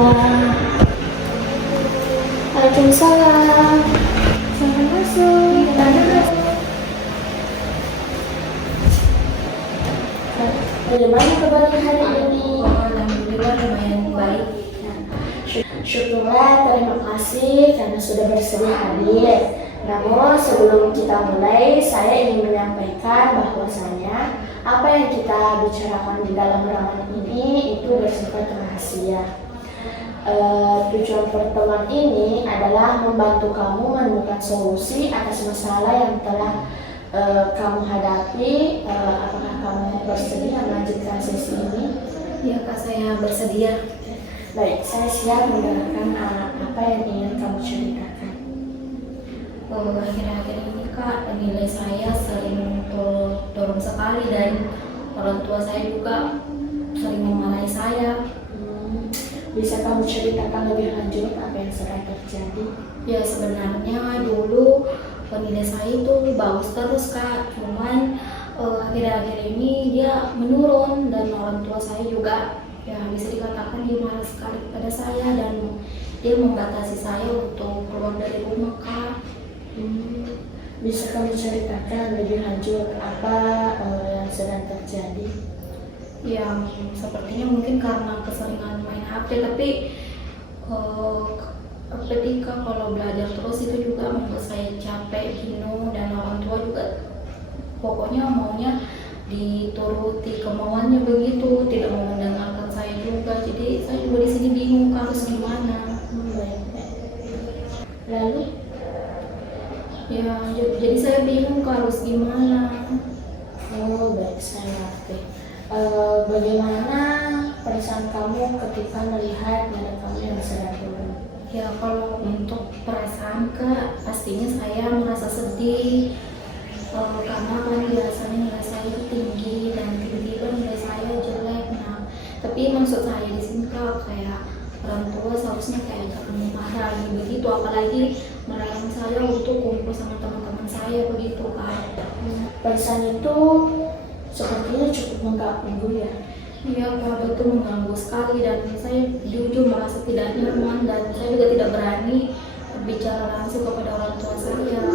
Waalaikumsalam. Selamat masuk. Bagaimana kabarnya hari ini? Alhamdulillah lumayan baik. Syukurlah, terima kasih karena sudah bersedia hadir. Namun sebelum kita mulai, saya ingin menyampaikan bahwasanya apa yang kita bicarakan di dalam ramalan ini itu bersifat rahasia. Tujuan pertemuan ini adalah membantu kamu menemukan solusi atas masalah yang telah kamu hadapi. Apakah kamu bersedia melanjutkan sesi ini? Ya Kak, saya bersedia. Baik, saya siap mendengarkan apa yang ingin kamu ceritakan. Akhir-akhir ini Kak, nilai saya sering turun sekali dan orang tua saya juga sering memarahi saya. Bisa kamu ceritakan lebih lanjut apa yang sedang terjadi? Ya sebenarnya dulu nilai saya itu bagus terus Kak, cuman akhir-akhir ini dia menurun dan orang tua saya juga ya bisa dikatakan dia marah sekali pada saya dan dia membatasi saya untuk keluar dari rumah Kak. Bisa kamu ceritakan lebih lanjut apa yang sedang terjadi? Ya sepertinya mungkin karena keseringan main HP, tapi ketika kalau belajar terus itu juga membuat saya capek, jenuh, dan orang tua juga pokoknya maunya dituruti kemauannya begitu, tidak mau mendengarkan saya juga. Jadi saya juga di sini bingung harus gimana. Lalu? Ya jadi saya bingung harus gimana. Oh baik, saya ngerti. Bagaimana perasaan kamu ketika melihat nilai kamu yang sedang turun? Ya kalau untuk perasaan Kak, pastinya saya merasa sedih. Karena kan biasanya nilai saya itu tinggi dan tiba-tiba nilai saya jelek. Nah, tapi maksud saya di sini Kak, kayak orang tua seharusnya kayak gak memarahi begitu, apalagi melarang saya untuk kumpul sama teman-teman saya begitu Kak. Perasaan itu sepertinya cukup mengganggu ya? Iya Kak, betul mengganggu sekali dan saya jujur merasa tidak nyaman dan saya juga tidak berani berbicara langsung kepada orang tua saya.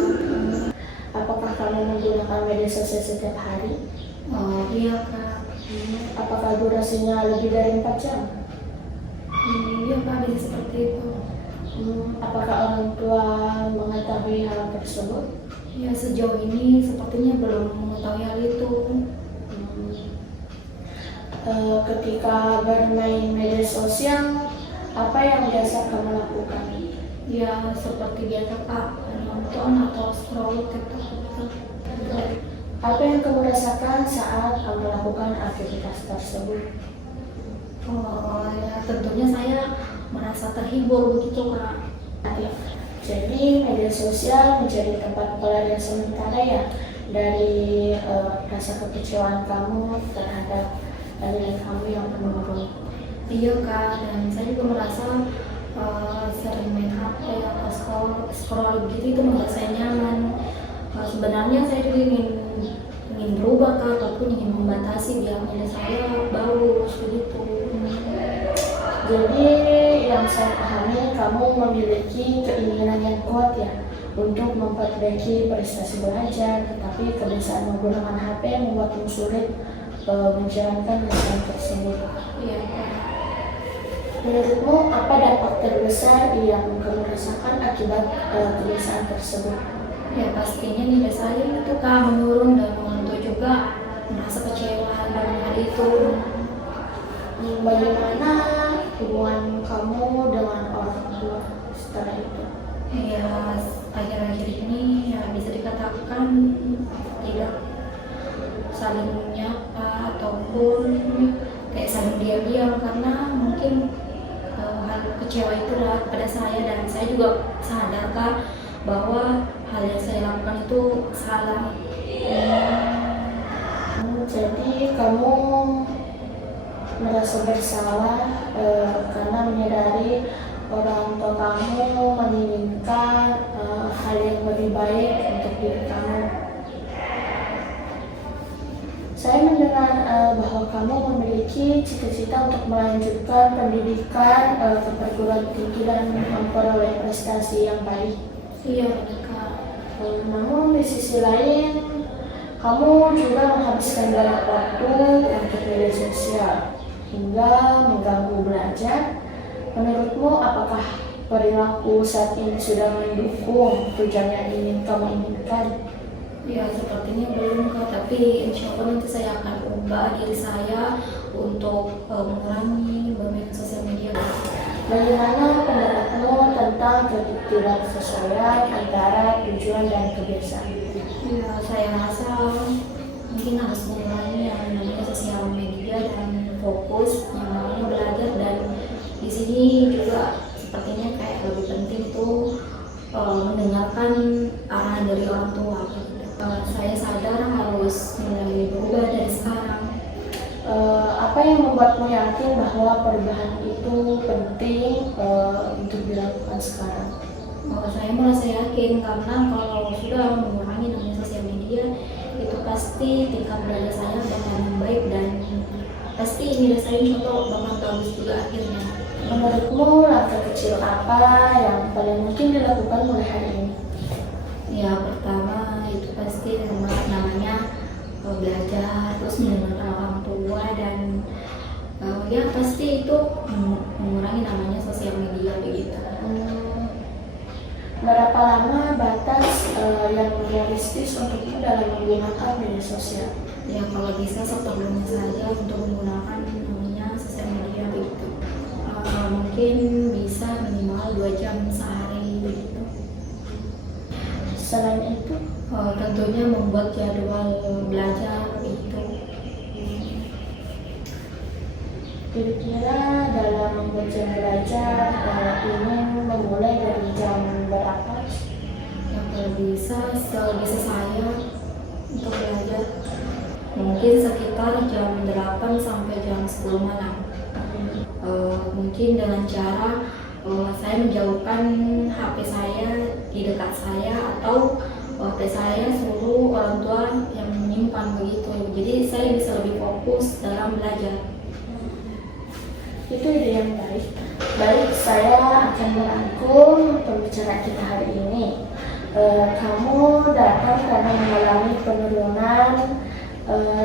Apakah kamu menggunakan media sosial setiap hari? Oh iya Kak. Apakah durasinya lebih dari 4 jam? Iya Kak, bisa seperti itu. Apakah orang tua mengetahui hal tersebut? Ya sejauh ini sepertinya belum mengetahui hal itu. Ketika bermain media sosial, apa yang biasa kamu lakukan? Ya seperti biasa Kak, nonton atau scroll TikTok. Apa yang kamu rasakan saat kamu melakukan aktivitas tersebut? Oh ya tentunya saya merasa terhibur begitu Kak. Jadi media sosial menjadi tempat pelarian sementara ya dari rasa kekecewaan kamu terhadap nilai kamu yang menurun. Iya Kak, dan saya juga merasa sering main HP atau scroll begitu itu membuat saya nyaman. Sebenarnya saya juga ingin berubah Kak, ataupun ingin membatasi biar nilai saya bagus begitu. Jadi yang saya pahami kamu memiliki keinginan yang kuat ya untuk memperbaiki prestasi belajar, tetapi kebiasaan menggunakan HP yang membuatmu sulit menjalankan program tersebut. Iya. Menurutmu apa dampak terbesar yang kamu rasakan akibat kebiasaan tersebut? Ya pastinya nilai saya itu Kak menurun dan orang tua juga merasa kecewa dengan hal itu. Bagaimana hubungan kamu dengan orang tua setelah itu? Ya akhir-akhir ini ya bisa dikatakan tidak saling menyapa ataupun kayak saling diam-diam karena mungkin hal kecewa itu pada saya dan saya juga sadar Kak bahwa hal yang saya lakukan itu salah. Jadi kamu merasa bersalah karena menyadari orang tua kamu menginginkan hal yang lebih baik untuk diri kamu. Saya mendengar bahwa kamu memiliki cita-cita untuk melanjutkan pendidikan ke perguruan tinggi dan memperoleh prestasi yang baik. Iya benar Kak. Namun di sisi lain, kamu juga menghabiskan banyak waktu untuk media sosial hingga mengganggu belajar. Menurutmu, apakah perilaku saat ini sudah mendukung tujuan yang ingin kamu inginkan? Ya sepertinya belum Kak, tapi insya Allah nanti saya akan ubah diri saya untuk mengurangi bermain sosial media. Bagaimana pendapatmu tentang ketidaksesuaian antara tujuan dan kebiasaan? Ya saya rasa mungkin harus mengurangi yang namanya sosial media dan fokus yang namanya belajar, dan di sini juga sepertinya kayak lebih penting tuh mendengarkan arahan dari orang tua. Saya sadar harus mulai berubah dari sekarang. Apa yang membuatmu yakin bahwa perubahan itu penting untuk dilakukan sekarang? Saya merasa yakin karena kalau sudah mengurangi namanya sosial media, itu pasti tingkat belajar saya bakal baik dan pasti nilai saya insya Allah bakal bagus juga akhirnya. Menurutmu langkah kecil apa yang paling mungkin dilakukan mulai hari ini? Ya pertama itu pasti namanya belajar, terus mendengarkan orang tua, dan ya pasti itu mengurangi namanya sosial media begitu. Berapa lama batas yang realistis untukmu dalam menggunakan media sosial? Ya kalau bisa seperlunya saja untuk menggunakan namanya sosial media begitu. Mungkin bisa minimal 2 jam sehari begitu. Selain itu, Tentunya membuat jadwal belajar itu. kira-kira dalam membuat jam belajar ingin memulai dari jam berapa? Yang kalau bisa sebisa saya untuk belajar mungkin sekitar jam 8 sampai jam 10 malam. Mungkin dengan cara saya menjauhkan HP saya di dekat saya, atau HP saya suruh orang tua yang menyimpan begitu. Jadi saya bisa lebih fokus dalam belajar. Itu ide yang baik. Baik, saya akan merangkum pembicaraan kita hari ini. Kamu datang karena mengalami penurunan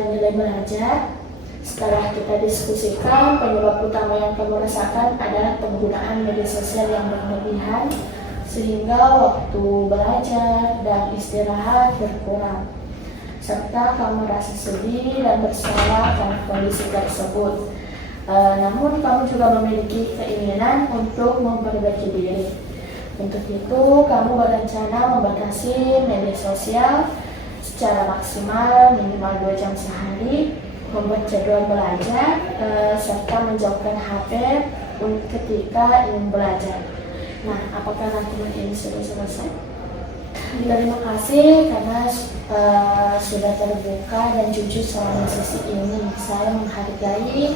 nilai belajar. Setelah kita diskusikan, penyebab utama yang kamu rasakan adalah penggunaan media sosial yang berlebihan, sehingga waktu belajar dan istirahat berkurang, serta kamu merasa sedih dan bersalah karena kondisi tersebut. Namun kamu juga memiliki keinginan untuk memperbaiki diri. Untuk itu, kamu berencana membatasi media sosial secara maksimal minimal 2 jam sehari, membuat jadwal belajar, serta menjauhkan HP ketika ingin belajar. Nah, apakah rangkuman ini sudah selesai? Terima kasih karena sudah terbuka dan jujur selama sesi ini. Saya menghargai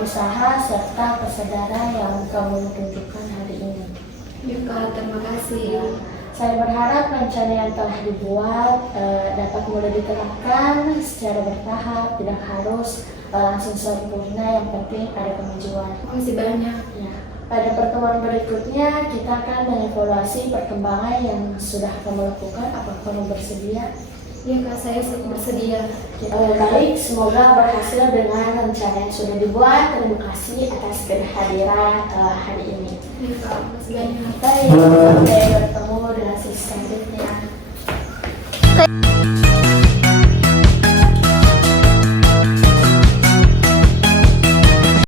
usaha serta kesadaran yang kamu tunjukkan hari ini. Ya Kak, terima kasih. Saya berharap rencana yang telah dibuat dapat mulai diterapkan secara bertahap, tidak harus langsung sempurna, yang penting ada kemajuan. Terima kasih banyak. Ya, pada pertemuan berikutnya kita akan mengevaluasi perkembangan yang sudah kamu lakukan. Apakah kamu bersedia? Ya Kak, saya bersedia. Baik, semoga berhasil dengan rencana yang sudah dibuat. Terima kasih atas kehadiran hari ini. Ya Kak, terima kasih banyak. Baik, sampai bertemu dengan sesi selanjutnya.